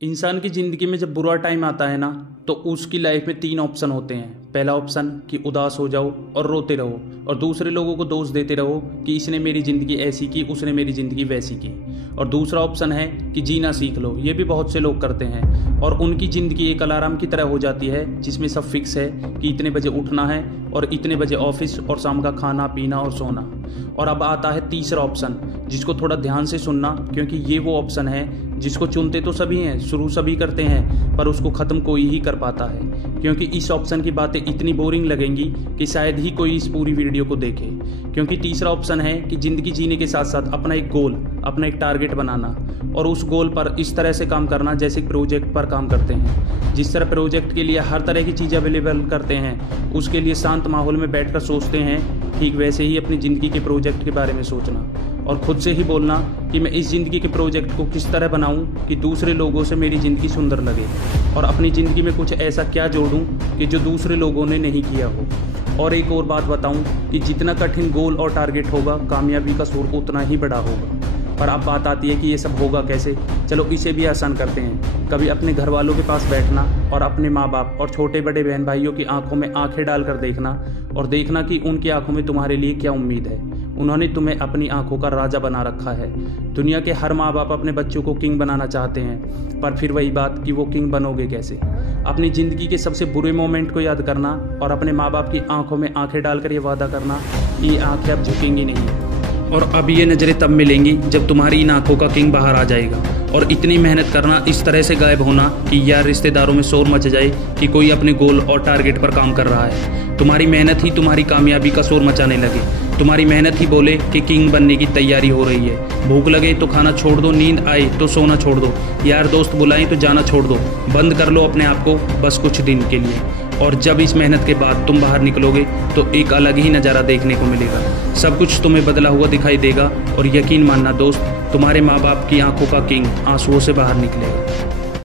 इंसान की ज़िंदगी में जब बुरा टाइम आता है ना, तो उसकी लाइफ में 3 ऑप्शन होते हैं। पहला ऑप्शन कि उदास हो जाओ और रोते रहो और दूसरे लोगों को दोष देते रहो कि इसने मेरी ज़िंदगी ऐसी की, उसने मेरी ज़िंदगी वैसी की। और दूसरा ऑप्शन है कि जीना सीख लो। ये भी बहुत से लोग करते हैं और उनकी ज़िंदगी एक अलार्म की तरह हो जाती है जिसमें सब फिक्स है कि इतने बजे उठना है और इतने बजे ऑफिस और शाम का खाना पीना और सोना। और अब आता है तीसरा ऑप्शन, जिसको थोड़ा ध्यान से सुनना, क्योंकि ये वो ऑप्शन है जिसको चुनते तो सभी हैं, शुरू सभी करते हैं, पर उसको ख़त्म कोई ही कर पाता है। क्योंकि इस ऑप्शन की बातें इतनी बोरिंग लगेंगी कि शायद ही कोई इस पूरी वीडियो को देखे। क्योंकि तीसरा ऑप्शन है कि ज़िंदगी जीने के साथ साथ अपना एक गोल, अपना एक टारगेट बनाना और उस गोल पर इस तरह से काम करना जैसे प्रोजेक्ट पर काम करते हैं। जिस तरह प्रोजेक्ट के लिए हर तरह की चीज़ अवेलेबल करते हैं, उसके लिए शांत माहौल में बैठकर सोचते हैं, ठीक वैसे ही अपनी ज़िंदगी के प्रोजेक्ट के बारे में सोचना और खुद से ही बोलना कि मैं इस ज़िंदगी के प्रोजेक्ट को किस तरह बनाऊं कि दूसरे लोगों से मेरी ज़िंदगी सुंदर लगे और अपनी ज़िंदगी में कुछ ऐसा क्या जोड़ूं कि जो दूसरे लोगों ने नहीं किया हो। और एक और बात बताऊं कि जितना कठिन गोल और टारगेट होगा, कामयाबी का सूर उतना ही बड़ा होगा। पर अब बात आती है कि ये सब होगा कैसे। चलो इसे भी आसान करते हैं। कभी अपने घर वालों के पास बैठना और अपने माँ बाप और छोटे बड़े बहन भाइयों की आंखों में आंखें डालकर देखना और देखना कि उनकी आंखों में तुम्हारे लिए क्या उम्मीद है। उन्होंने तुम्हें अपनी आंखों का राजा बना रखा है। दुनिया के हर माँ बाप अपने बच्चों को किंग बनाना चाहते हैं, पर फिर वही बात कि वो किंग बनोगे कैसे। अपनी ज़िंदगी के सबसे बुरे मोमेंट को याद करना और अपने माँ बाप की आंखों में आंखें डालकर ये वादा करना कि ये आंखें अब झुकेंगी नहीं और अब ये नज़रें तब मिलेंगी जब तुम्हारी इन आंखों का किंग बाहर आ जाएगा। और इतनी मेहनत करना, इस तरह से गायब होना कि यार रिश्तेदारों में शोर मच जाए कि कोई अपने गोल और टारगेट पर काम कर रहा है। तुम्हारी मेहनत ही तुम्हारी कामयाबी का शोर मचाने लगे। तुम्हारी मेहनत ही बोले कि किंग बनने की तैयारी हो रही है। भूख लगे तो खाना छोड़ दो, नींद आए तो सोना छोड़ दो, यार दोस्त बुलाएं तो जाना छोड़ दो, बंद कर लो अपने आप को बस कुछ दिन के लिए। और जब इस मेहनत के बाद तुम बाहर निकलोगे तो एक अलग ही नज़ारा देखने को मिलेगा। सब कुछ तुम्हें बदला हुआ दिखाई देगा और यकीन मानना दोस्त, तुम्हारे माँ बाप की आंखों का किंग आंसुओं से बाहर निकलेगा।